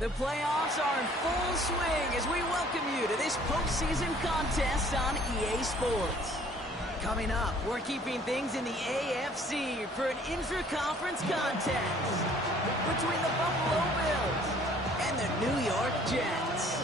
The playoffs are in full swing as we welcome you to this postseason contest on EA Sports. Coming up, we're keeping things in the AFC for an intra-conference contest between the Buffalo Bills and the New York Jets.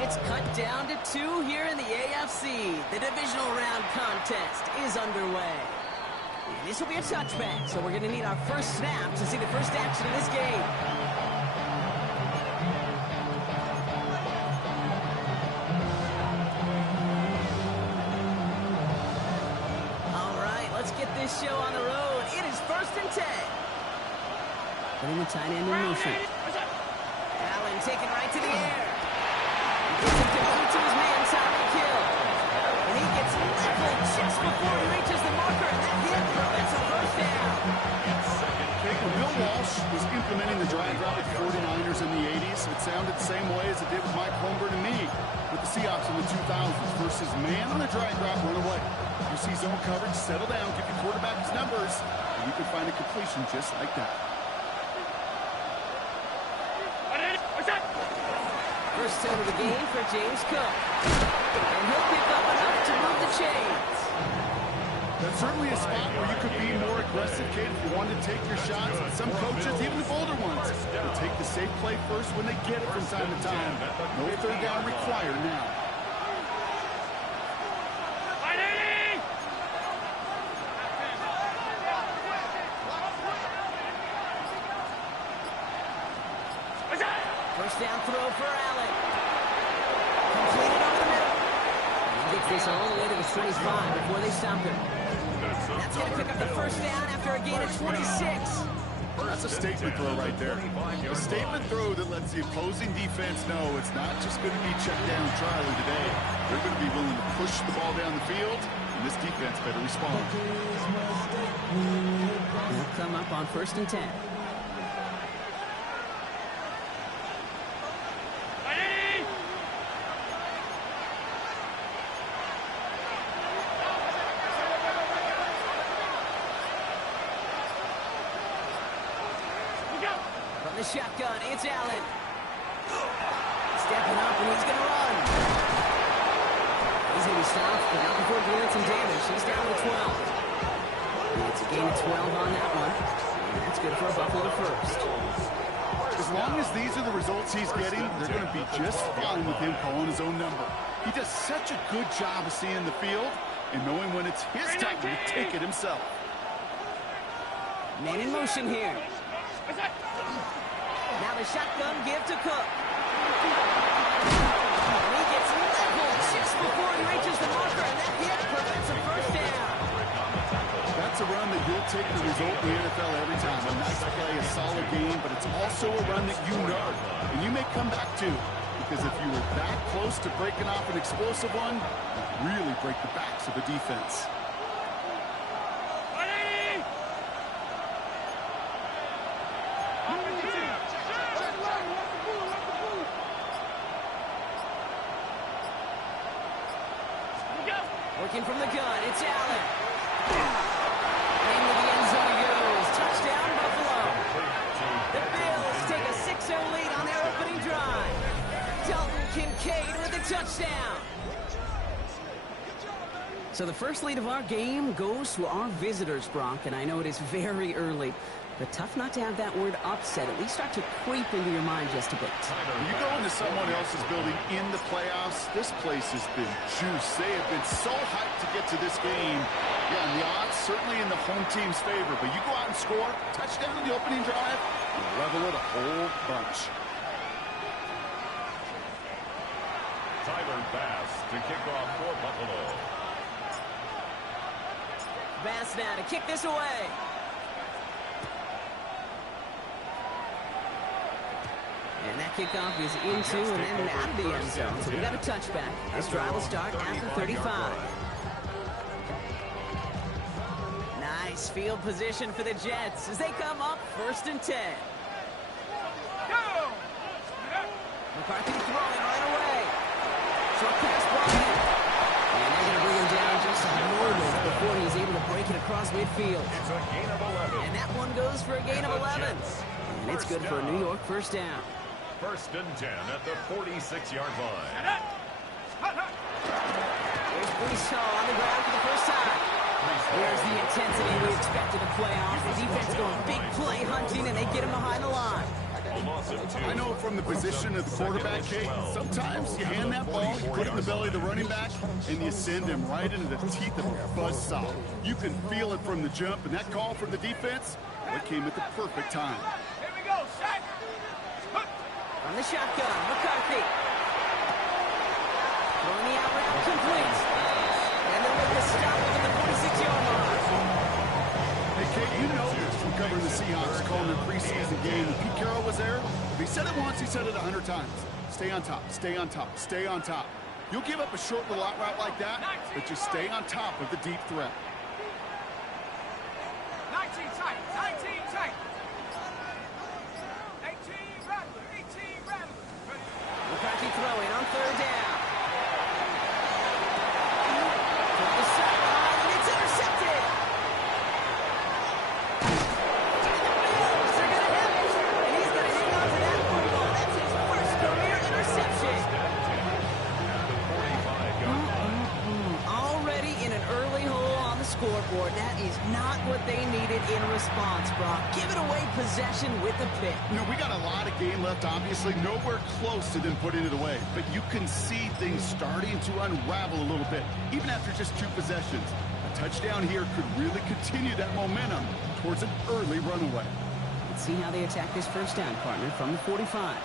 It's cut down to 2 here in the AFC. The divisional round contest is underway. And this will be a touchback, so we're going to need our first snap to see the first action of this game. All right, let's get this show on the road. It is 1st and 10. Putting the tight end in motion. Allen taken right to the air. Gets it to his man, Tyreek Hill. And he gets leveled just before he reaches the marker, and that hit prevents a first down. When Bill Walsh was implementing the drag route with 49ers in the 80s, it sounded the same way as it did with Mike Holmgren and me with the Seahawks in the 2000s versus man on the drag route, run away. You see zone coverage, settle down, give your quarterback his numbers, and you can find a completion just like that. First down of the game for James Cook. And he'll pick up enough to move the chains. That's certainly a spot where you could be more aggressive, kid, if you wanted to take your shots. Some coaches, even the bolder ones, will take the safe play first when they get it from time to time. No third down required now. First down throw for Allen. Completed over the middle. He gets this all the way to the 25 before they stop him. That's going to pick up the first down after a gain of 26. Well, that's a statement throw right there. A statement throw that lets the opposing defense know it's not just going to be check down Charlie today. They're going to be willing to push the ball down the field, and this defense better respond. They'll come up on 1st and 10. The shotgun, it's Allen. Stepping up, and he's going to run. He's going to be stopped, but not before doing some damage. He's down to 12. It's a gain of 12 on that one. And that's good for a Buffalo first. As long as these are the results he's getting, they're going to be just fine with him calling his own number. He does such a good job of seeing the field and knowing when it's his time to take it himself. Man in motion here. Now the shotgun give to Cook. And he gets leveled just before he reaches the marker, and that hit prevents a first down. That's a run that you'll take the result in the NFL every time. A nice play, a solid game, but it's also a run that you know, and you may come back to, because if you were that close to breaking off an explosive one, you really break the backs of the defense. Working from the gun, it's Allen. Into the end zone goes. Touchdown, Buffalo. The Bills take a 6-0 lead on their opening drive. Dalton Kincaid with the touchdown. So the first lead of our game goes to our visitors, Brock, and I know it is very early, but tough not to have that word upset at least start to creep into your mind just a bit. When you go into someone else's building in the playoffs, this place has been juiced. They have been so hyped to get to this game. Yeah, and the odds certainly in the home team's favor, but you go out and score, touchdown in the opening drive, you level it a whole bunch. Tyler Bass to kick off for Buffalo. Bass now to kick this away. And that kickoff is into and then out of the end zone. So we got a touchback. This drive will start after 35. Nice field position for the Jets as they come up 1st and 10. McCarthy throwing right away. Short pass Bryant. And they're going to bring him down just a moment before he's able to break it across midfield. It's a gain of 11. And that one goes for a gain of 11. And it's good for a New York first down. 1st and 10 at the 46-yard line. Here's Brees Hall on the ground for the first time. There's the intensity we expect in the playoffs. The defense going big play hunting, and they get him behind the line. I know from the position of the quarterback, Kate, sometimes you hand that ball, you put it in the belly of the running back, and you send him right into the teeth of a buzzsaw. You can feel it from the jump, and that call from the defense, it came at the perfect time. Here we go, Shaq. From the shotgun, McCarthy. Throwing the out route complete. And they'll make the stop within the 46-yard line. Hey, Kate, you know from covering the Seahawks, calling their preseason game. Pete Carroll was there. If he said it once, he said it 100 times. Stay on top, stay on top, stay on top. You'll give up a short little out route like that, but just stay on top of the deep threat. 19 tight, 19 tight. 18 rattler, 18 rattler. McCarthy throwing on 3rd down. From the sideline, and it's intercepted. They're going to have it, and he's going to hang on to that football. That's his first career interception. Already in an early hole on the scoreboard. That is not what they needed in response, Brock. Give it away possession with the pick. You know, we got a lot of game left, obviously. Nowhere close to them putting it away. But you can see things starting to unravel a little bit, even after just 2 possessions. A touchdown here could really continue that momentum towards an early runaway. Let's see how they attack this first down, partner, from the 45.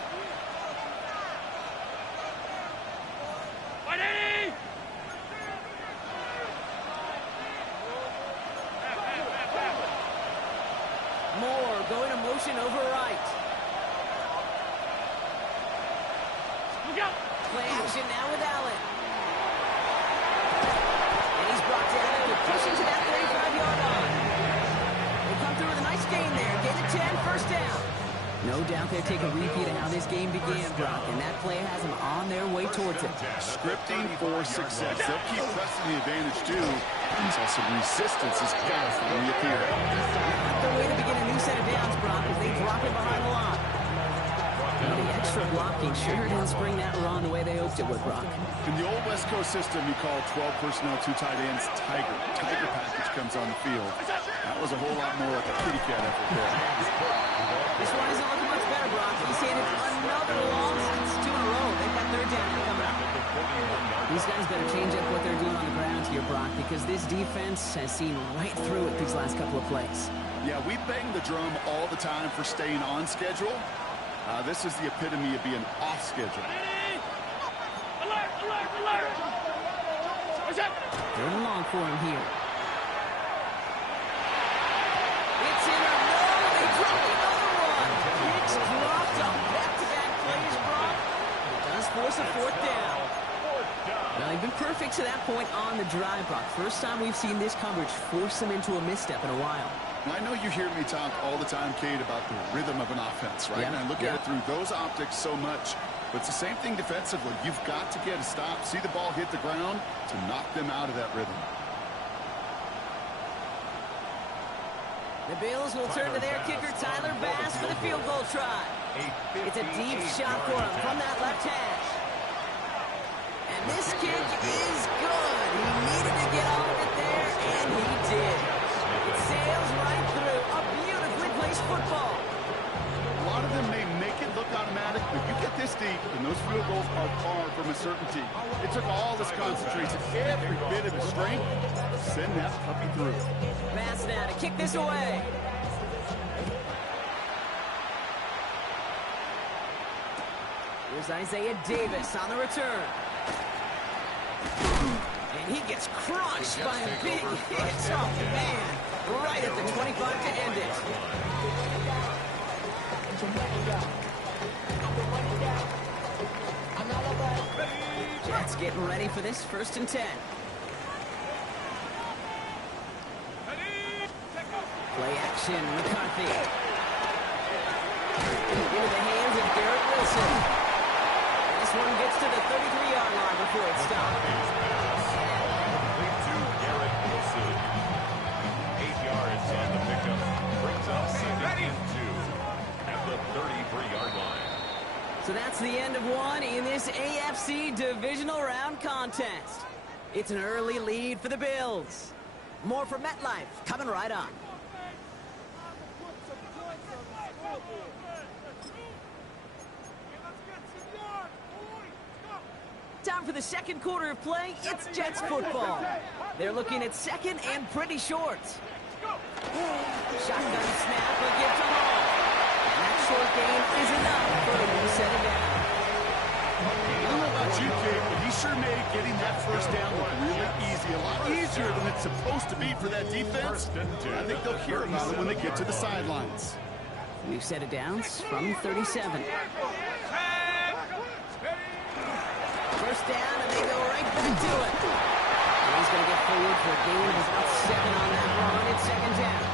Moore going to motion over right. Play action now with Allen. And he's brought down after pushing to that 35-yard line. They come through with a nice gain there. Gain of 10, first down. No doubt they'll take a repeat of how this game began, Brock, and that play has them on their way towards it. Scripting for success. They'll keep pressing the advantage, too. So some resistance is got to reappear. Not the way to begin a new set of downs, Brock, as they drop it behind the line. Now the extra blocking sure didn't spring that run the way they hoped it would, Brock. In the old West Coast system, you call 12 personnel, 2 tight ends, Tiger. Tiger package comes on the field. That was a whole lot more like a kitty cat effort there. This one isn't looking much better, Brock. He's handed another loss. It's 2 in a row. They've got 3rd down coming up. These guys better change up what they're doing on the ground here, Brock, because this defense has seen right through it these last couple of plays. Yeah, we bang the drum all the time for staying on schedule. This is the epitome of being off schedule. Alert, alert, alert. What's up? 3rd and long for him here. It's in a row. They drop another one. Hicks dropped on back-to-back plays, Brock. It does force a 4th down. Well, they've been perfect to that point on the drive, Brock. First time we've seen this coverage force them into a misstep in a while. Well, I know you hear me talk all the time, Kate, about the rhythm of an offense, right? Yeah, And I look at it through those optics so much. But it's the same thing defensively. You've got to get a stop, see the ball hit the ground to knock them out of that rhythm. The Bills will turn to their kicker, Tyler Bass, for the field goal try. It's a deep shot for him from that left hash. And this kick is good. He needed to get off it there, and he did. It sails right through. A beautifully placed football. A lot of them may make it look automatic, but you get this deep, and those field goals are far from a certainty. It took all this concentration, every bit of his strength, to send that puppy through. Bass now to kick this away. Here's Isaiah Davis on the return. And he gets crushed by a big hit. Oh, man. Right at the 25 to end it. Getting ready for this 1st and 10. Play action, McCarthy. Into the hands of Garrett Wilson. This one gets to the 33-yard line before it stops. Complete to Garrett Wilson. 8 yards on the pickup. Brings up 2nd and 2 at the 33-yard line. So that's the end of one in this AFC Divisional Round contest. It's an early lead for the Bills. More from MetLife coming right on. Time for the second quarter of play. It's Jets football. They're looking at 2nd and pretty short. Shotgun snap, a give to Hall. And that short gain is enough for him to set it down. I don't know about you, Kate, but he sure made getting that 1st down look really easy. A lot easier than it's supposed to be for that defense. I think they'll hear about it when they get to the sidelines. We've set it down from 37. 1st down, and they go right back to it. And he's going to get forward for a gain of about 7 on that run. It's 2nd down.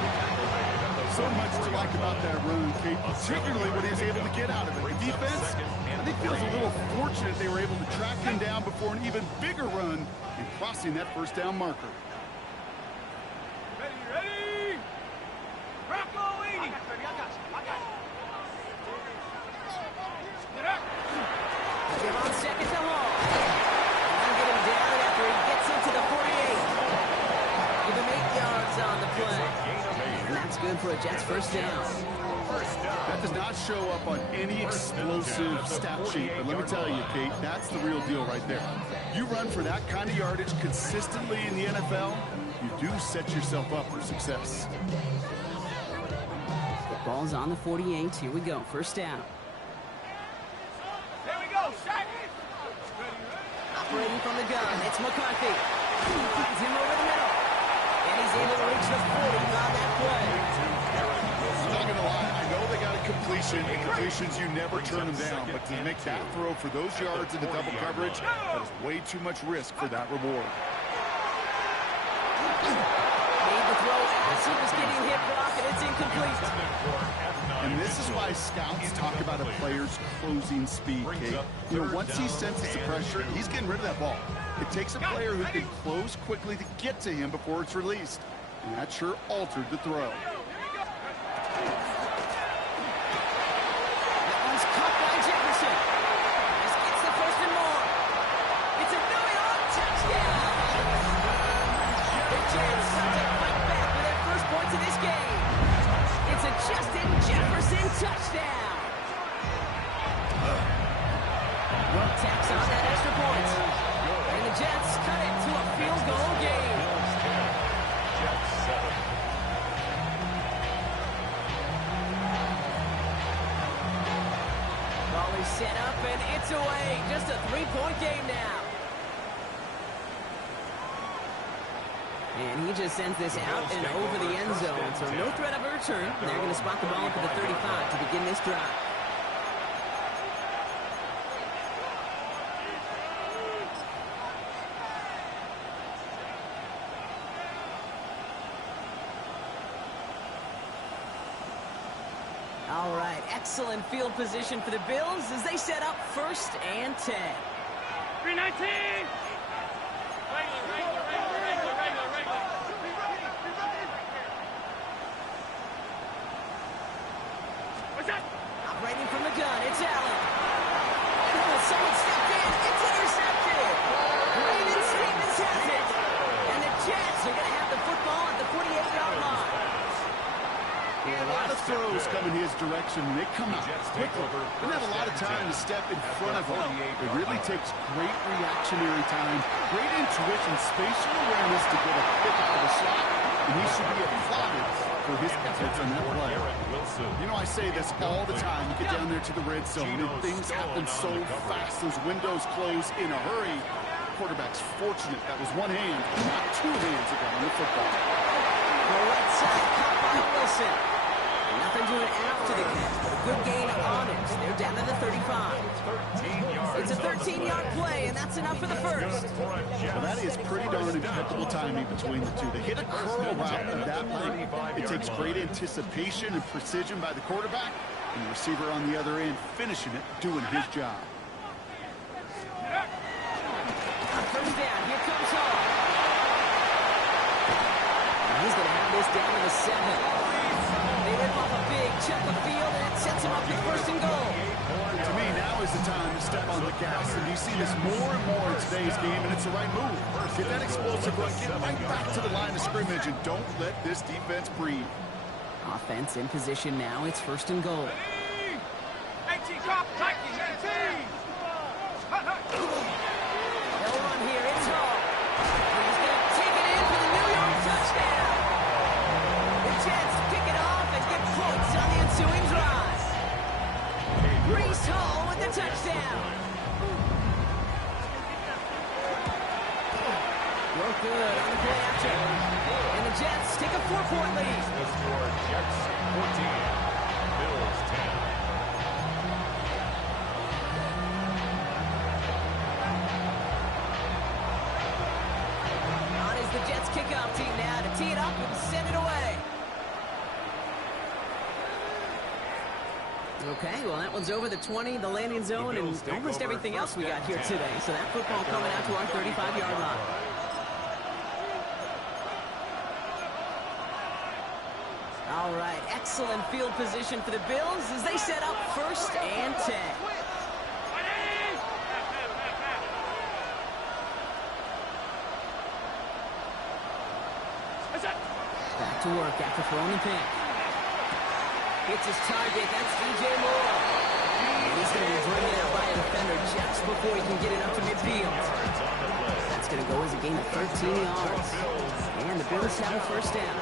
So much to like about that run, Kate, particularly what he was able to get out of it. The defense, I think, feels a little fortunate they were able to track him down before an even bigger run and crossing that 1st down marker. Ready? Rocco 80. I got you. Get up. Give on 2nd to Hall. And get him down after he gets into the 48. Give him 8 yards on the play. And that's good for a Jets 1st down. That does not show up on any explosive stat sheet, but let me tell you, Kate, that's the real deal right there. You run for that kind of yardage consistently in the NFL, you do set yourself up for success. The ball's on the 48. Here we go. 1st down. There we go, Shaq. Operating from the gun, it's McCarthy. He finds him over the middle. And he's able to reach the 40 on that play. I'm not going to lie, I know they got a completion, and completions, you never turn them down, but to make that throw for those yards into double coverage, that is way too much risk for that reward. Made the throw as he was getting hit, Brock, and it's incomplete. And this is why scouts talk about a player's closing speed, Kate. You know, once he senses the pressure, he's getting rid of that ball. It takes a player who can close quickly to get to him before it's released. And that sure altered the throw. That one's caught by Jefferson. This gets the 1st and more. It's a no-yard touchdown. The Jets start to fight back for their 1st points of this game. It's a Justin Jefferson touchdown. Tacks on that extra point. And the Jets cut it to a field goal game. Jets 7. Ball is set up, and it's away. Just a 3-point game now. And he just sends this out and over the end zone. So no threat of a return. They're going to spot the ball for the 35 to begin this drive. All right, excellent field position for the Bills as they set up 1st and 10. 319. Regular. What's that? Operating from the gun, it's Allen. Oh, someone stepped in. It's intercepted. Brandon Stevens has it. And the Jets are going to have the football at the 48-yard line. A lot of throws coming his direction. They come out quickly. Doesn't have a lot of time to step in front of him. It really takes great reactionary time, great intuition, spatial awareness to get a pick out of the slot. And he should be applauded for his efforts on that play. You know, I say this all the time. You get down there to the red zone, and things happen so fast. Those windows close in a hurry. Quarterback's fortunate that was one hand, not 2 hands that got on the football. The right side caught by Wilson. Nothing doing after the catch, but a good gain on it. They're down to the 35. 13 yards. It's a 13-yard play, and that's enough for the first. Well, that is pretty darn impeccable timing between the two. They hit a curl route in that line. It takes great anticipation and precision by the quarterback, and the receiver on the other end finishing it, doing his job. On first down, here comes Hall. And he's going to have this down to the 7. They rip off a big chunk of field, and it sets him up with first and goal. To me, now is the time to step on the gas, and you see this more and more in today's game, and it's the right move. Get that explosive run, get right back to the line of scrimmage, and don't let this defense breathe. Offense in position now. It's first and goal. 18, drop, 19, 18. They'll run here. It's Hall. He's going to take it in for the New York touchdown. The Jets pick it off and get points on the ensuing drive. Breece Hall with the touchdown. You're good on the play after. And the Jets take a 4-point lead. The score, Jets 14, Bills 10. On is the Jets kickoff team now to tee it up and send it away. Okay, well, that one's over the 20, the landing zone, and almost everything else we got here today. So that football coming out to our 35-yard line. All right, excellent field position for the Bills as they set up first and 10. Back to work after throwing the pick. Hits his target. That's DJ Moore. And he's going to be bringing out by a defender just before he can get it up to midfield. That's going to go as a gain of 13 yards. And the Bills have a first down.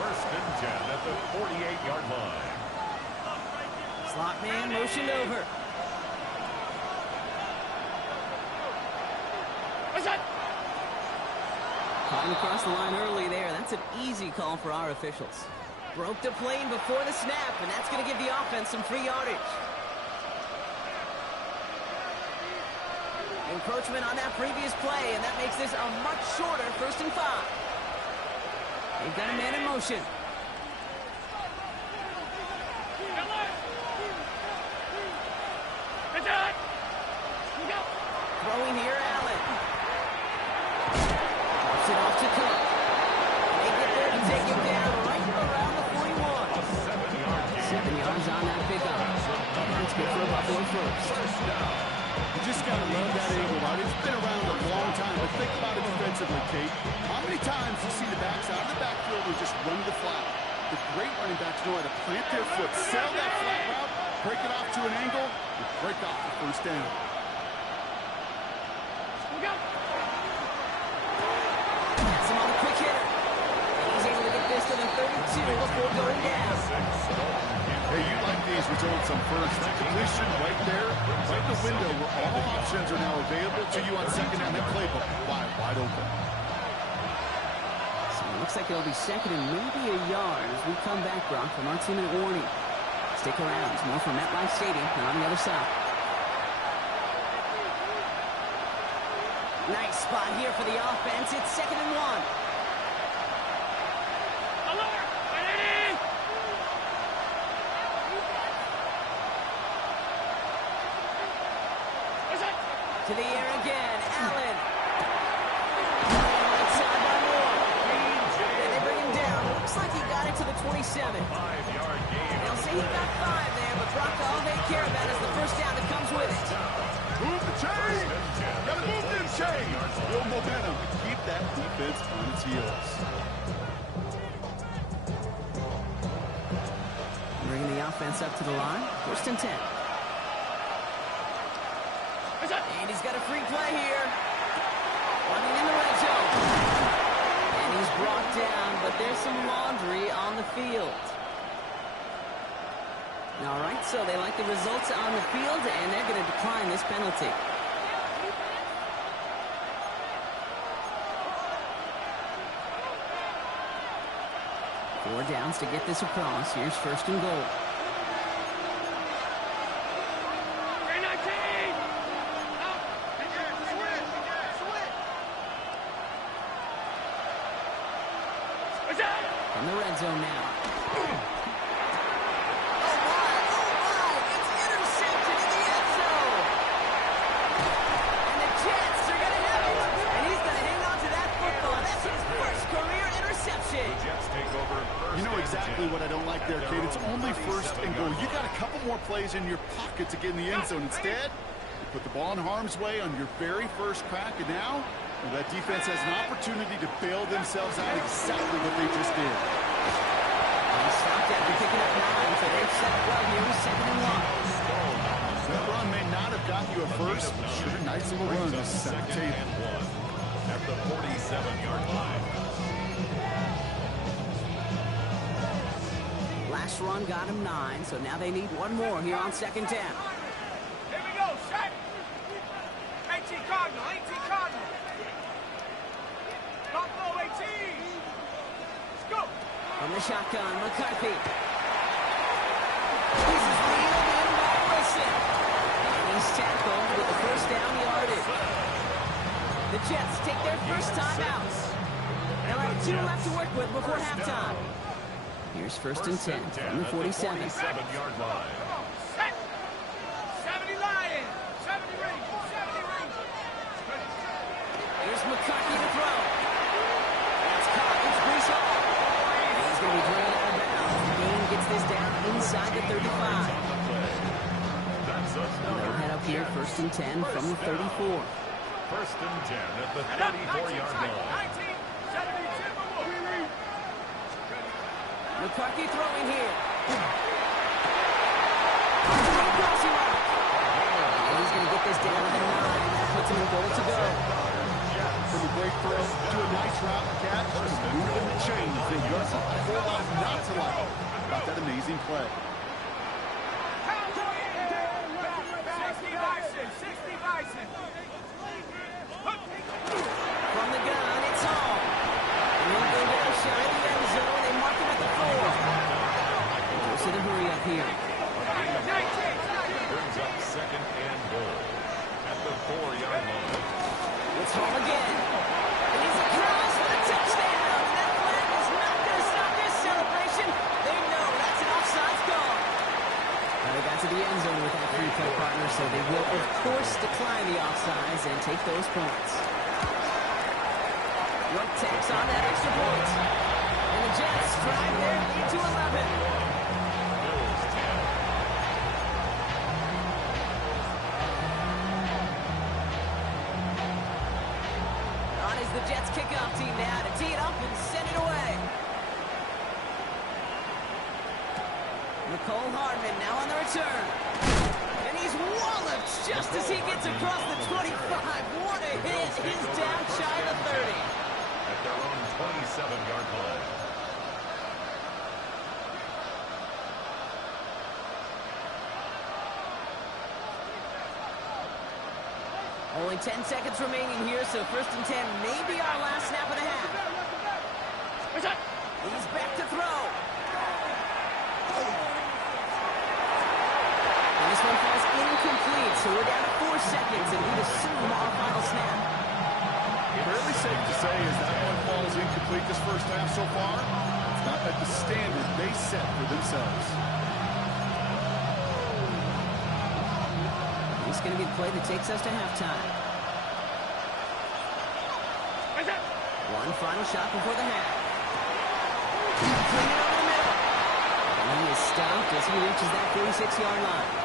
First and 10 at the 48-yard line. Slot man motioned over. Caught him across the line early there. That's an easy call for our officials. Broke the plane before the snap, and that's going to give the offense some free yardage. Encroachment on that previous play, and that makes this a much shorter first and 5. They've got a man in motion. Throwing here, Allen. Drops it off to Cook. They get there to take him down right around the 41. 7 yards on that pickup. That's good for a Buffalo first. You just got to love that angle route. It's been around a long time, but think about it defensively, Kate. How many times you see the backs out of the backfield and just run the flat? The great running backs know how to plant their foot, sell that flat route, break it off to an angle, and break off the first down. That's him on the quick hitter. And he's able to get this to the 32 before going down. Hey, you like these results on first. That completion right there, right in the window where all options are now available to you on second down. That playbook wide open. So it looks like it'll be second and maybe a yard as we come back, Brock, from our 2-minute warning. Stick around. It's more from MetLife Stadium and on the other side. Nice spot here for the offense. It's second and 1. To the air again, Allen. Right side by Moore. And they bring him down. Looks like he got it to the 27. 5-yard gain. They'll say he got 5 there, but Brock, all they care about is the first down that comes with it. Move the chain! Gotta move them chain! Build momentum. Keep that defense on its heels. Bringing the offense up to the line. First and 10. And he's got a free play here. Running in the red zone. And he's brought down, but there's some laundry on the field. All right, so they like the results on the field, and they're going to decline this penalty. Four downs to get this across. Here's first and goal. in the red zone now. Oh, my. It's intercepted in the end zone. And the Jets are going to have it. And he's going to hang on to that football. That's his first career interception. The Jets take over first. You know exactly what I don't like there, Kate. It's only first and goal. You got a couple more plays in your pocket to get in the end zone. Instead, you put the ball in harm's way on your very first crack, and now that defense has an opportunity to bail themselves out exactly what they just did. He stopped after picking up 9, so they've set up well here with 2nd and 1. That run may not have got you a first, but sure, nice little run to set the table. At the 47-yard line. Last run got him 9, so now they need one more here on 2nd down. Here we go, set. 18 Cardinal, 18 Cardinal. Don't go 18. Let's go. From the shotgun, McCarthy. This is reeled in by Wilson. And he's tackled with the first down yardage. The Jets take their first time out. They'll have 2 left to work with before halftime. Here's 1st and 10 from the 47. 47-yard line. Come on, set. 70 Lions. 70 Rangers. 70 Rangers. Here's McCarthy to throw. That's caught. It's Brees Hall. He's going to be drained out of bounds. The gain gets this down inside the 35. And they'll head up here 1st and 10 from the 34. 1st and 10 at the 34-yard line. 19, 72. McCarthy throwing here. And he's going to get this down to the 9. That puts him in goal to go. From a great throw to a nice route catch, just moving the chains. They got a whole lot not to like about that amazing play. 60 Bison. 60 Bison. From the gun, it's Hall. And he'll go down shy of the end zone. They mark him at the 4. Goes to the hurry up here. Brings up 2nd and goal at the 4-yard line. It's Hall again. And he's across for a touchdown. And that flag is not going to stop this celebration. They know that's an offsides call. Now they got to the end zone with that free-play partner, so they will, of course, decline the offsides and take those points. What tacks on that extra point? And the Jets drive their lead to 11. Bills 10. On is the Jets kickoff team now to tee it up and send it away. Nicole Hardman now on the return. And he's walloped just as he gets across the 25. What a hit. He's down shy of the 30. At their own 27-yard line. Only 10 seconds remaining here, so 1st and 10 may be our last snap of the half. He's back to throw. And this one falls incomplete, so we're down to 4 seconds, and we'd assume our final snap. Fairly safe to say as that one falls incomplete this first half so far, it's not at the standard they set for themselves. This is going to be the play that takes us to halftime. One final shot before the half. Bring it over the middle. And he is stopped as he reaches that 46-yard line.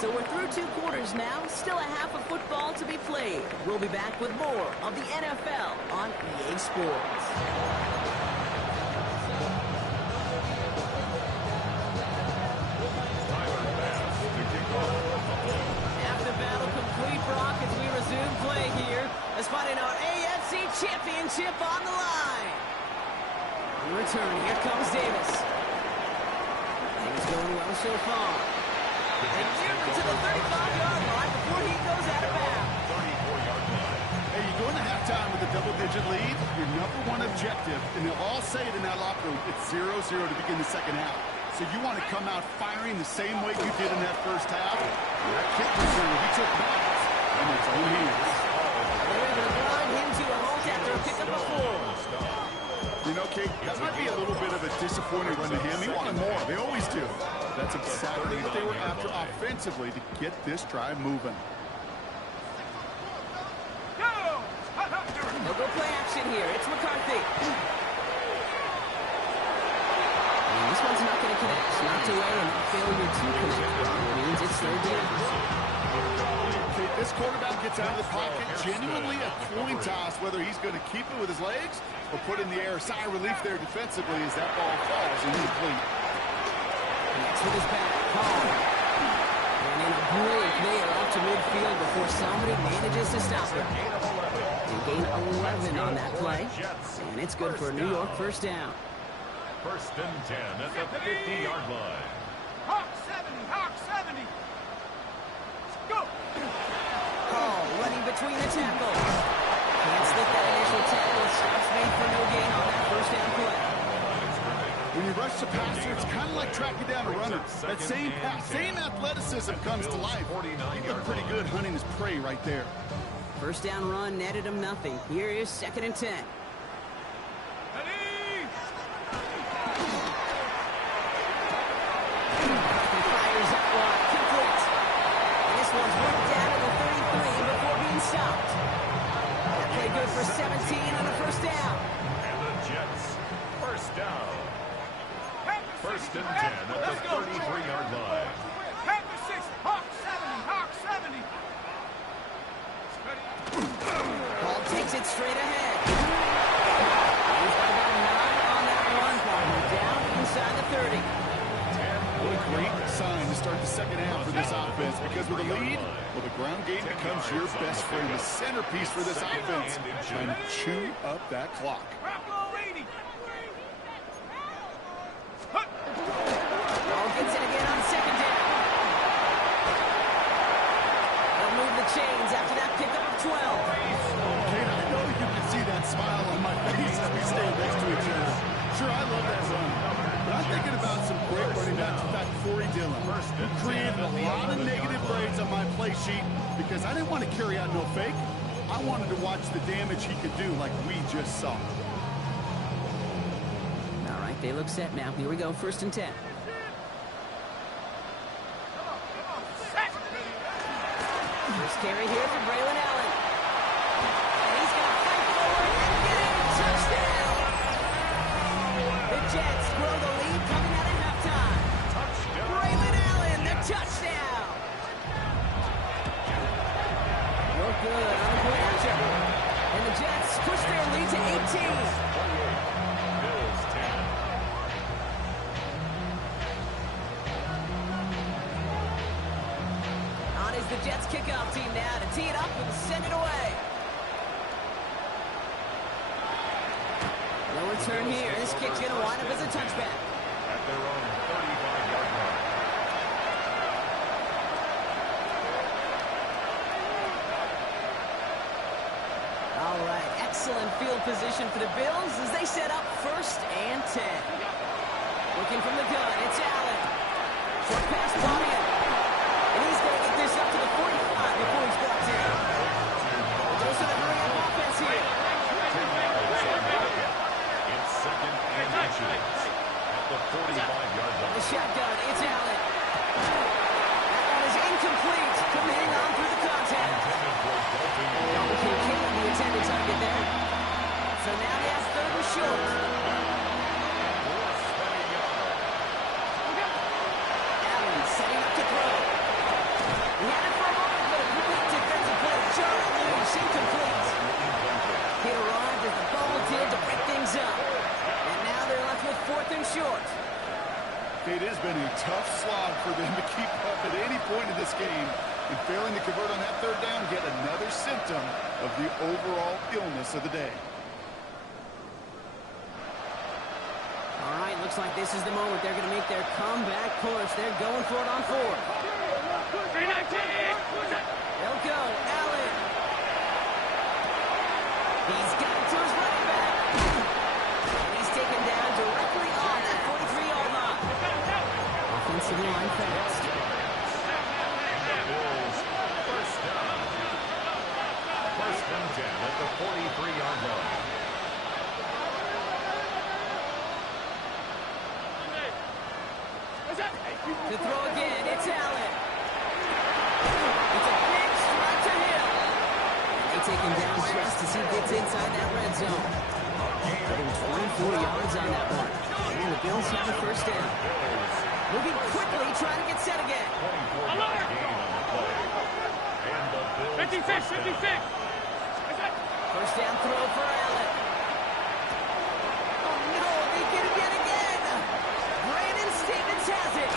So we're through 2 quarters now. Still a half of football to be played. We'll be back with more of the NFL on EA Sports. After battle complete, Brock, as we resume play here, as fighting our AFC Championship on the line. In return, here comes Davis. Things going well so far. And nearly to the 35-yard line before he goes out of bounds. 34-yard line. Hey, you go into halftime with a double-digit lead, your #1 objective, and they'll all say it in that locker room, it's 0-0 to begin the second half. So you want to come out firing the same way you did in that first half. That kick return, he took notes. in its own hands. They're able to grind him to a halt after a pickup of 4. You know, Kate, that might be a little bit of a disappointing run to him. He wanted more. They always do. That's exactly what they were after offensively to get this drive moving. They'll go play action here. It's McCarthy. And this one's not going to connect. Knocked away and failure to connect. It means it's third down. Okay, this quarterback gets out of the pocket. Genuinely a coin toss whether he's going to keep it with his legs or put in the air. Sigh of relief there defensively as that ball falls incomplete. Next with his back. Paul. And in a blink, they are up to midfield before somebody manages to stop it. They gain 11 on that play. And it's good for a New York first down. First and 10 at the 50-yard line. Hawk 70, Hawk 70. Go. Paul running between the tackles. Can't slip that initial tackle. Stops made for no gain on that first down play. When you rush the passer, it's kind of like tracking down a runner. That same athleticism comes to life. He looked pretty good hunting his prey right there. First down run netted him nothing. Here is 2nd and 10. Fires out wide, complete. And this one's worked down to the 33 before being stopped. That play good for 17 on the first down. And the Jets, first down. First and 10 at the 33-yard line. Panther 6, Hawk 70, Hawk 70. Paul takes it straight ahead. He's got about 9 on that run, partner. Down inside the 30. What a great sign to start the second half for this offense, because with a lead, well, the ground game becomes your best friend, the centerpiece for this offense, trying to chew up that clock. Bravo 80. Paul gets it again on 2nd down. They'll move the chains after that pickup of 12. Kate, I know you can see that smile on my face as we stand next to each other. Sure, I love that run. But I'm thinking about some great running backs, in fact, Corey Dillon, who created a lot of negative grades on my play sheet because I didn't want to carry out no fake. I wanted to watch the damage he could do like we just saw. All right, they look set now. Here we go, 1st and 10. First carry here for Braylon Allen. And he's going to fight forward and get it. Touchdown! The Jets grow the lead coming out of halftime. Braylon Allen, the touchdown! Look good on the play action. And the Jets push their lead to 18. Bills 10. On is the Jets kickoff team now to tee it up and send it away. No return here. This kick's going to wind up as a touchback. At their own 35-yard line. All right, excellent field position for the Bills as they set up 1st and 10. Looking from the gun, it's Allen. Short pass, Bobbian. And he's going to get this up to the 45 before he's brought in. Those are the hurry up offense here. It's 2nd and inches at the 45-yard line. The shotgun, it's Allen. That one is incomplete. Couldn't hang on through the contact. Kincaid, the intended target there. So now they have 3rd and short. Allen setting up to throw. He had it for a moment, but a great defensive play. Charlie Lynch incomplete. He arrived as the ball did to break things up. And now they're left with 4th and short. It has been a tough slog for them to keep up at any point in this game. And failing to convert on that 3rd down, yet another symptom of the overall illness of the day. All right, looks like this is the moment they're going to make their comeback push. They're going for it on 4th. They'll go. Allen. He's got it to his running back. And he's taken down directly on that 43-yard line. Offensive line fast. Bills, first down. To throw again, it's Allen. It's a big strike to him. They take him down just as he gets inside that red zone. Getting 24 yards on that one. And the Bills have a first down. Moving quickly, trying to get set again. 56, 56. First down throw for Allen. Oh no, they get him yet again. Brandon Stevens has it.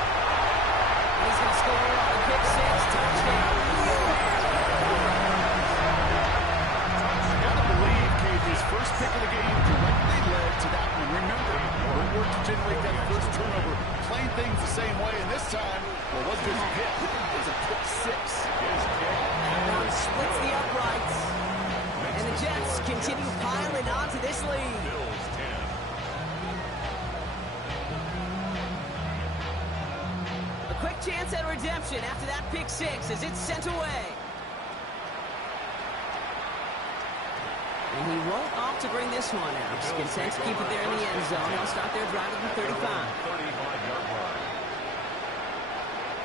He's going to score on a pick six touchdown. Gotta believe, Kate, his first pick of the game directly led to that one. Remember, we worked to generate that first turnover, playing things the same way, and this time, well, it wasn't just a pick, it was a pick six. Brown splits the uprights. And the Jets continue piling onto this lead. Bills 10. A quick chance at redemption after that pick six as it's sent away. And he won't opt to bring this one out. He's content to keep it there in the end zone. He'll start their drive at the 35. 35-yard line.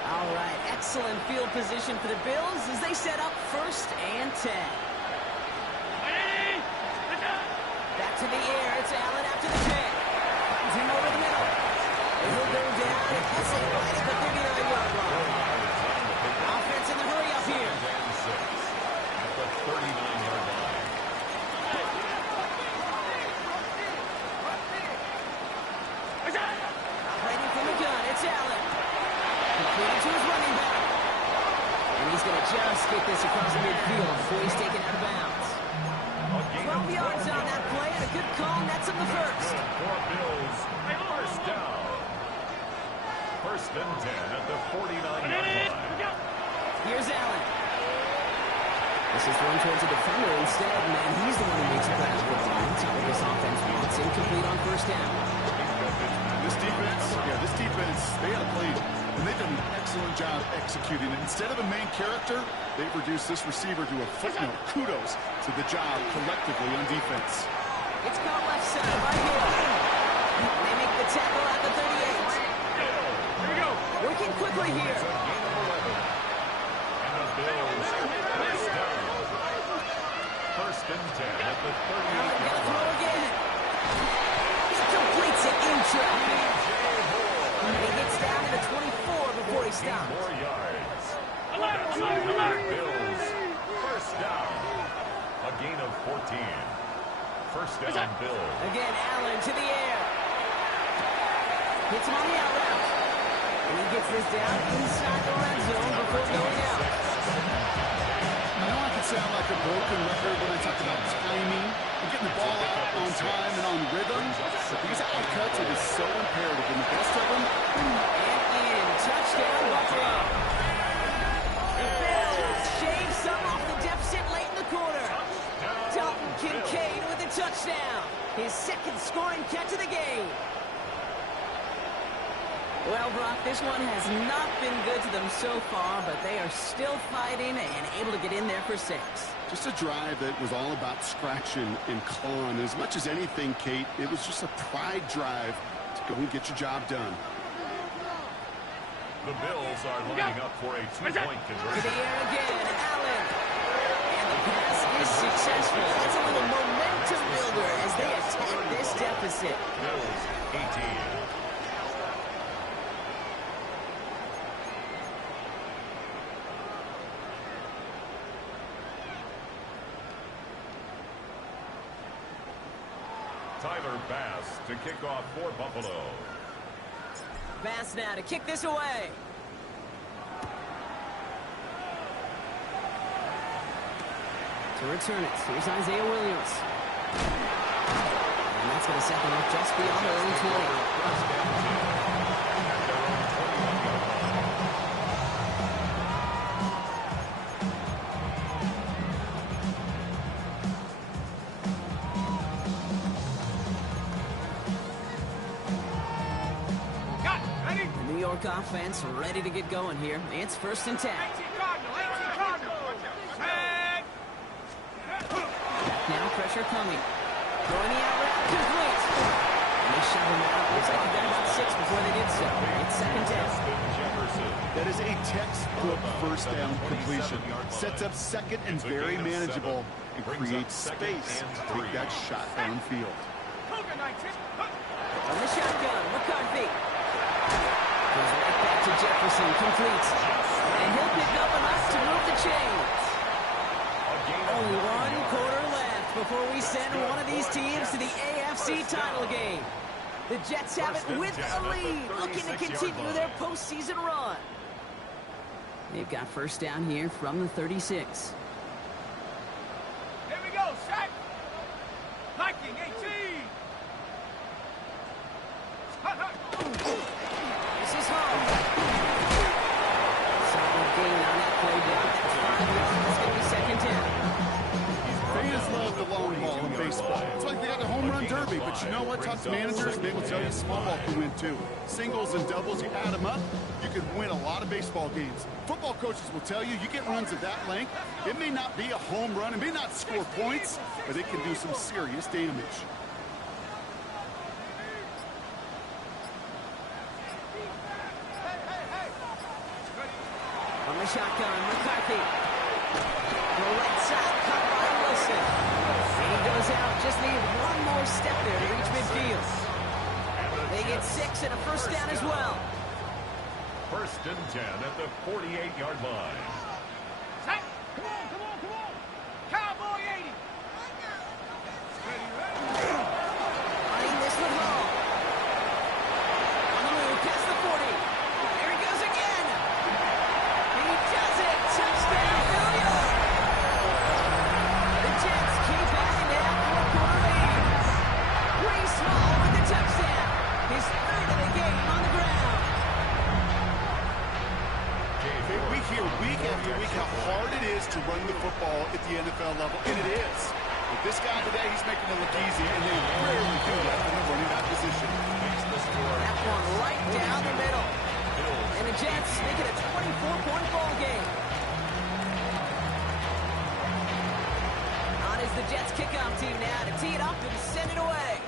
All right, excellent field position for the Bills as they set up 1st and 10. Back to the air, it's Allen after the pick. Finds him over the middle. And he'll go down and that's it right at the 39-yard line. Offense in the hurry up here. At the 39-yard line. Operating from the gun, it's Allen. Completed to his running back. And he's going to just get this across midfield before he's taken out of bounds. 12 yards on that play and a good call nets him the first. For Bills, first down. 1st and 10 at the 49-yard line. Here's Allen. This is thrown towards a defender instead, and he's the one who makes a grab for the line. That's what this offense wants. Incomplete on 1st down. This defense, they had a play, and they've done an excellent job executing it. Instead of a main character, they've reduced this receiver to a footnote. Kudos to the job collectively on defense. It's caught left side right here. They make the tackle at the 38. Here we go. Working quickly here. And the Bills, first down. 1st and 10 at the 38-yard Gonna throw line. again. He completes it in traffic. He gets down to the 24 before he stops. 4 yards. Alert. Bills, first down. A gain of 14. First down, Bills. Again, Allen to the air. Hits him on the out route. And he gets this down inside the red zone before going out. I know I can sound like a broken record when I talk about timing and getting the ball out on time and on rhythm, but these outcuts, it is so imperative. And the best of them, And in. Touchdown, Buffalo. The Bills shave some off the deficit late in the quarter. Dalton Kincaid with a touchdown. His 2nd scoring catch of the game. Well, Brock, this one has not been good to them so far, but they are still fighting and able to get in there for 6. just a drive that was all about scratching and clawing. As much as anything, Kate, it was just a pride drive to go and get your job done. The Bills are lining up for a 2-point To conversion. the air again, Allen. And the pass is successful. That's a little momentum builder as they attack this deficit. Bills 18. Tyler Bass to kick off for Buffalo. Bass now to kick this away. To return it, here's Isaiah Williams. And that's going to set them up just beyond their own 20. The New York offense ready to get going here. It's 1st and 10. Now pressure coming. Throwing the out route, complete. And they shove him out. Looks like he got about 6 before they did so. It's second down. That is a textbook first down completion. Sets up second and very manageable and creates space to take that shot downfield. On the shotgun, McCarthy. Goes right back to Jefferson, complete. And he'll pick up enough to move the chains. Only 1 quarter left before we send one of these teams to the AFC title game. The Jets have it with a lead, looking to continue their postseason run. They've got first down here from the 36. Here we go, sack. Hiking 18. This is home. Solid gain on that play down. That's 5 yards. It's going to be second down. Fans love the long ball in baseball. It's like they got the home run derby, but you know what? Talk to managers, they will tell you small ball can win too. Singles and doubles, you add them up, you can win a lot of baseball games. Football coaches will tell you, you get runs of that length, it may not be a home run, it may not score points, but it can do some serious damage. On the shotgun, McCarthy. The right side, caught by Wilson. And he goes out. Just need one more step there to reach midfield. They get 6 and a first down as well. First and 10 at the 48-yard line. Sack. Come on, come on, come on. Cowboy 80. Running this with Hall. On the move, past the 40. There he goes again. He does it. Touchdown, New York. The Jets keep adding to that 4-quarter lead. Breece Hall with the touchdown. His 3rd of the game on the ground. We hear week after week how hard it is to run the football at the NFL level, and it is. But this guy today, he's making it look easy, and they rarely do that in the running back position. That one right down the middle. And the Jets make it a 24-point ball game. On is the Jets kickoff team now to tee it up and send it away.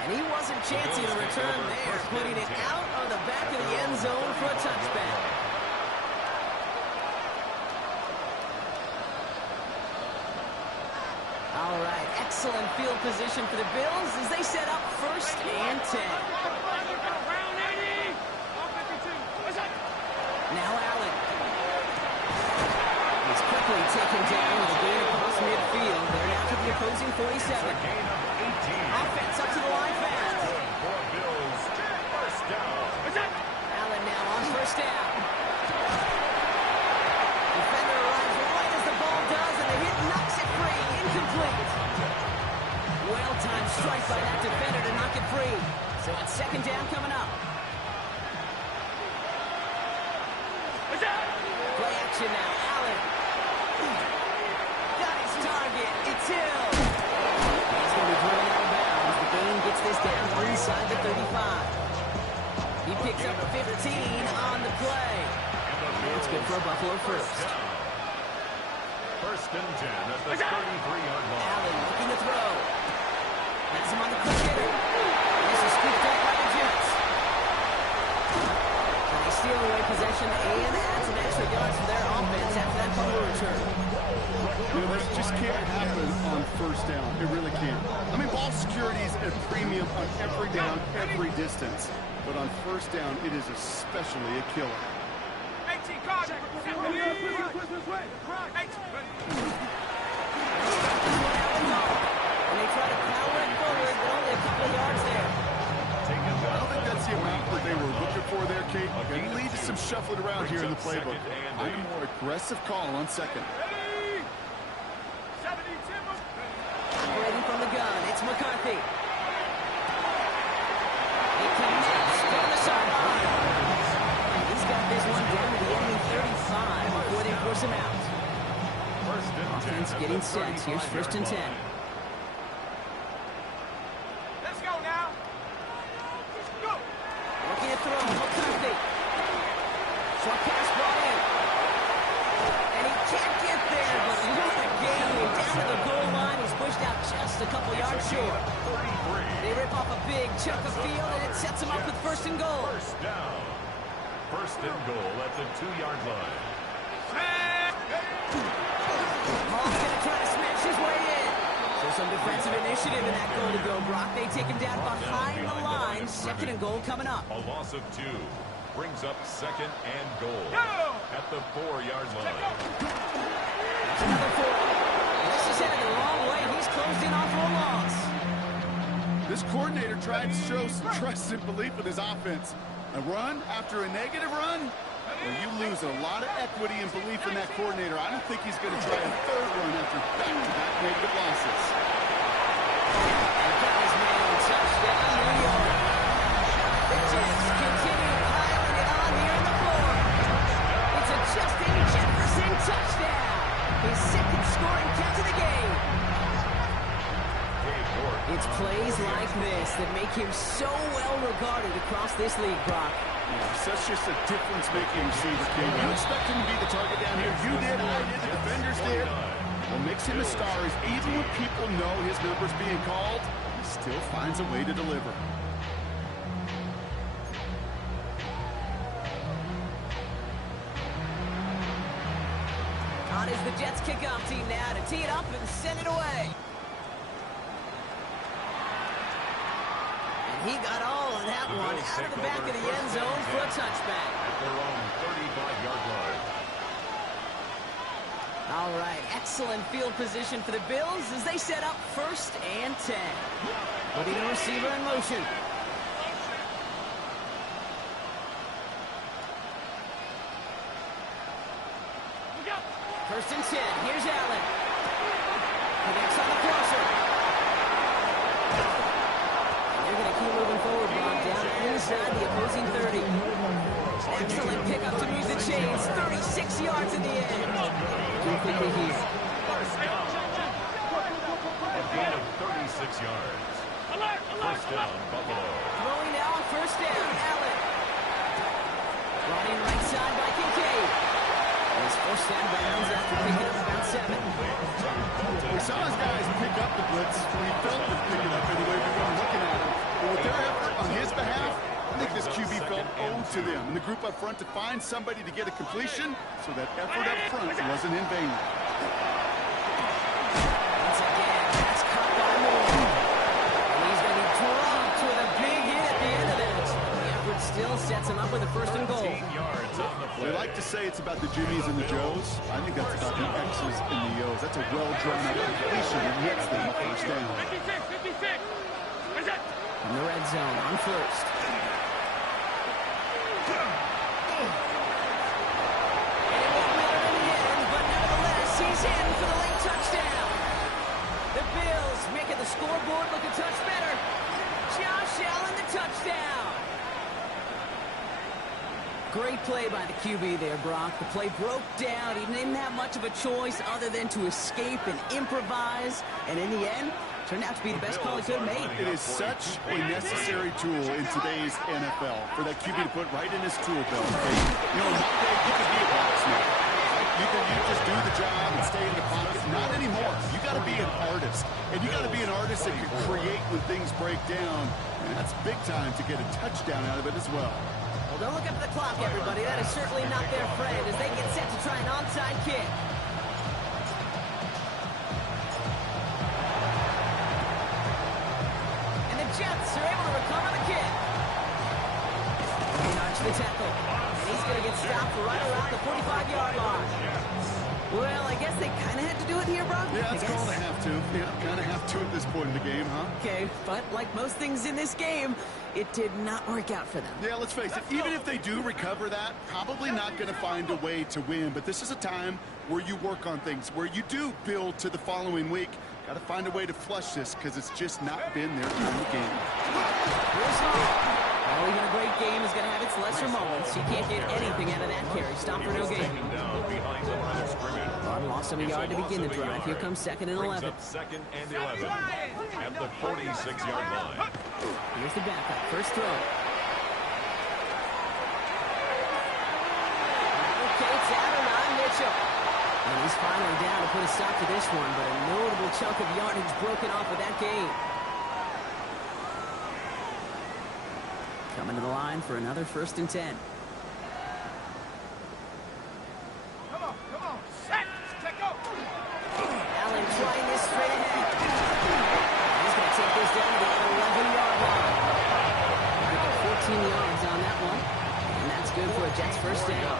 And he wasn't chancing a return there, putting it out on the back of the end zone for a touchback. All right, excellent field position for the Bills as they set up first and 10. Now Allen. He's quickly taken down with a gain across midfield. They're now to the opposing 47. Offense up to the line fast. Allen now on first down. Defender arrives right as the ball does, and the hit knocks it free. Incomplete. Well-timed strike by that defender to knock it free. So it's second down coming up. Play action now. Allen. Got his target. It's Hill. He's going to be driven out of bounds. The gain gets this down inside the 35. He picks up 15 on the play. It's good for a Buffalo first. First and 10 at the 33-yard line. Allen looking to throw. Has him on the quick hitter. This is scooped up by the Jets. And they steal away possession and add some extra yards for their offense after that fumble return. You know, this just can't happen on first down. It really can't. I mean, ball security is a premium on every down, every distance. But on first down, it is especially a killer. 18 cards. And they try to power it forward, but only a couple of yards there. I don't think that's the amount that they were looking for there, Kate. It leads to some shuffling around here in the playbook. I'm a more aggressive call on second. Ready from the gun, it's McCarthy. He connects from the sideline. He's got this one down to the enemy 35 before they force him out. Offense getting set. Here's first and 10. Let's go now. Go. Looking to throw, McCarthy. Short pass brought in. And he can't get there, but what a game. Down to the goal line. He's pushed out just a couple yards short. They rip off a big chunk of field, and it sets him up with first and goal. First down. First and goal at the 2-yard line. Hall's going to try to smash his way in. So some defensive initiative in that goal to go, Brock. They take him down behind the line. Second and goal coming up. A loss of 2 brings up second and goal at the 4-yard line. That's another 4. This is headed the wrong way. He's closed in on for a loss. This coordinator tried to show some trust and belief in his offense. A run after a negative run? Well, you lose a lot of equity and belief in that coordinator. I don't think he's going to try a third run after back-to-back negative losses. And got his man. Touchdown, New York. The Jets continue piling it on here in the fourth. It's a Justin Jefferson touchdown. His second scoring catch of the game. It's plays like this that make him so well regarded across this league, Brock. Yeah, such just a difference-making receiver, King. You expect him to be the target down here. You did, I did, the defenders did. What makes him a star is even when people know his number's being called, he still finds a way to deliver. On is the Jets kickoff team now to tee it up and send it away. He got all of that one out of the back of the end zone for a touchback. At their own 35-yard line. All right, excellent field position for the Bills as they set up 1st and 10. Putting the receiver in motion. First and 10. Here's Allen. Connects on the crosser. They're going to keep moving forward, Bob, down inside the opposing 30. Excellent pickup to move the chains. 36 yards in the end. Too quickly here. A gain of 36 yards. First down, Buffalo. Throwing now on first down, Allen. Running right side by Kincaid. His first down bounds after picking up about 7. We saw his guys pick up the blitz. We felt them picking up anyway. We weren't looking at him. But with their effort on his behalf, I think this QB felt owed to them. And the group up front to find somebody to get a completion, so that effort up front wasn't in vain. Once again, that's caught by Moore. And he's going to be dropped with a big hit at the end of that. The effort still sets him up with a first and goal. 14 yards on the play. We like to say it's about the Jimmies and the Joes. I think that's about the X's and the O's. That's a well-drawn-up completion that hits them on first down. 56. In the red zone on first. And it won't matter in the end, but nevertheless, he's in for the late touchdown. The Bills making the scoreboard look a touch better. Josh Allen, the touchdown. Great play by the QB there, Brock. The play broke down. He didn't have much of a choice other than to escape and improvise. And in the end, turned out to be the best call he could have made. It is such a necessary tool in today's NFL for that QB to put right in his tool belt. You know, one day you could be a boxman. You just do the job and stay in the pocket. Not anymore. You got to be an artist. And you got to be an artist that can create when things break down. And that's big time to get a touchdown out of it as well. Well, don't look up at the clock, everybody. That is certainly not their friend as they get set to try an onside kick. And the Jets are able to recover the kick. They notch the tackle. And he's going to get stopped right around the 45-yard line. Well, I guess they kind of had to do it here, Brock. Yeah, it's going to have to. Yeah, kind of have to at this point in the game, huh? Okay, but like most things in this game, it did not work out for them. Yeah, let's face it, even if they do recover that, probably not going to find a way to win. But this is a time where you work on things, where you do build to the following week. Got to find a way to flush this because it's just not been their kind of game. Well, even a great game is going to have its lesser moments. You can't get anything out of that carry. Stop for no gain. One loss of a yard to begin the drive. Here comes 2nd and 11. Second and 11 at the 46-yard line. Here's the backup. First throw. Okay, it's out on Mitchell. And he's finally down to put a stop to this one, but a notable chunk of yardage broken off with that gain. Coming to the line for another 1st and 10. Come on, set, check go. Allen trying this straight ahead. He's going to take this down to the 11-yard line. They got 14 yards on that one, and that's good for a Jets 1st down.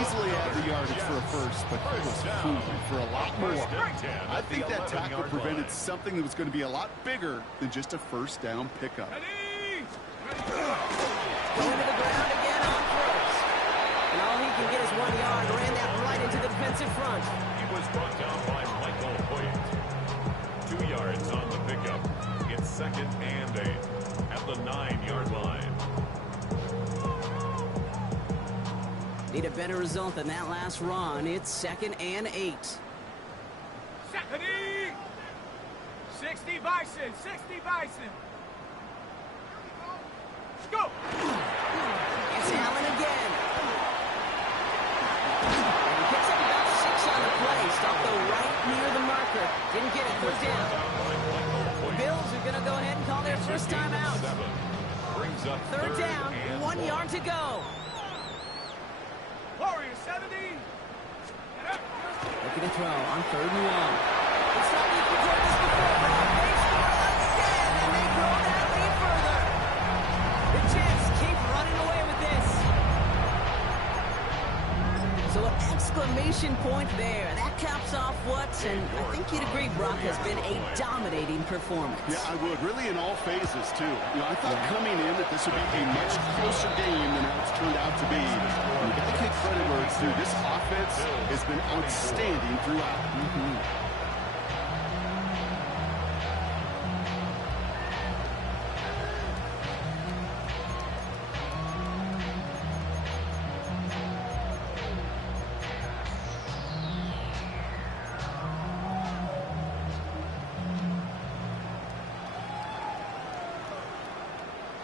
Easily had the yardage for a first, but he was hungry for a lot more. I think that tackle prevented something that was going to be a lot bigger than just a 1st down pickup. Going to the ground again on 1st. And all he can get is 1 yard. Ran that right into the defensive front. He was brought down by Michael Hoyt. 2 yards on the pickup. It's 2nd and 8 at the 9-yard line. Need a better result than that last run. It's 2nd and 8. 60 Bison, 60 Bison. Go! It's Allen again. And he picks up about 6 on the play. Stopped though right near the marker. Didn't get it. 3rd down. The Bills are going to go ahead and call their 1st time out. 3rd down, 1 yard to go. Warrior 70. Looking to throw on 3rd and 1. It's not like we've heard this before, but they score again, and they grow that lead further. The Jets keep running away with this. So an exclamation point there. That caps off what, and I think you'd agree, Brock, has been a dominating performance. Yeah, I would. Really in all phases, too. I thought coming in that this would be a much closer game than how it's turned out to be. You got to give credit where it's due. This offense has been outstanding throughout.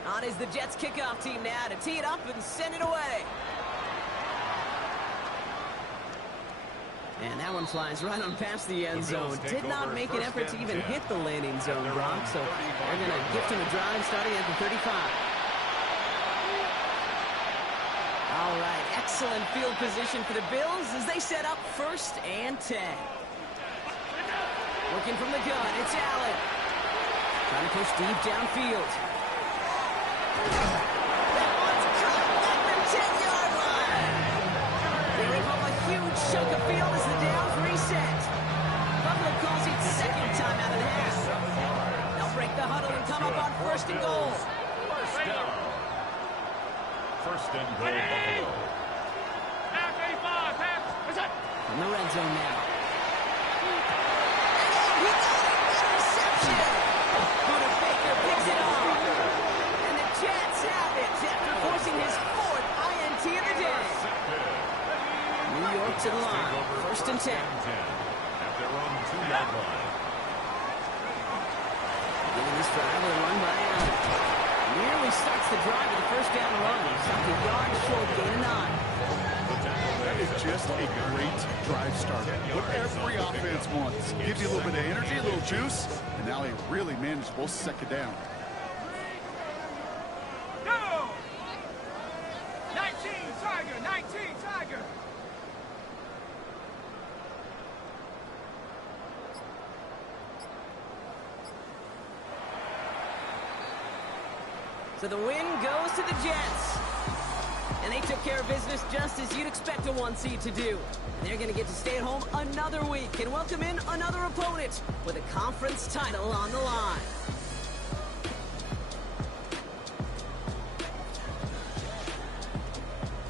On is the Jets kickoff team now to tee it up and send it away. And that one flies right on past the end zone. Did not make an effort to even hit the landing zone, Brock, so they're going to gift him a drive starting at the 35. All right, excellent field position for the Bills as they set up 1st and 10. Working from the gun, it's Allen. Trying to push deep downfield. That one's caught at the 10-yard line. They rip up a huge chunk of field as the downs reset. Buffalo calls it 2nd time out of the half. They'll break the huddle and come up on 1st and goal. 1st down. 1st and goal, Buffalo. Half 85, half. What's up? In the red zone now. And he got it! Interception! Buda Baker picks it off. And the Jets have it after forcing his 4th INT of the day. New York to the line. 1st and 10. At their own 2-yard line. Beginning this drive with a run by Allen. Nearly starts the drive with a 1st down run. Stopped a yard short, gain of 9. That is just a great drive starter. What every offense wants. Gives you a little bit of energy, a little juice, and now a really manageable 2nd down. Go! 19 Tiger, 19 Tiger. So the win goes to the Jets. And they took care of business just as you'd expect a 1 seed to do. And they're going to get to stay at home another week and welcome in another opponent with a conference title on the line.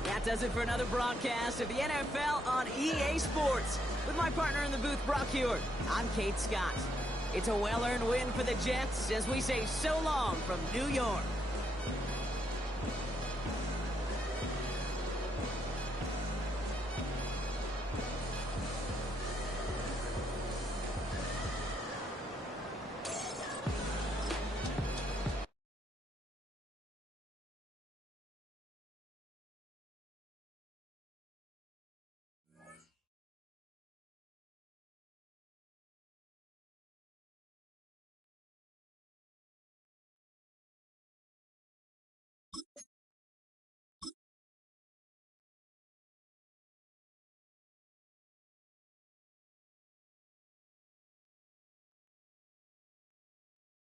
That does it for another broadcast of the NFL on EA Sports. With my partner in the booth, Brock Hewitt, I'm Kate Scott. It's a well-earned win for the Jets as we say so long from New York.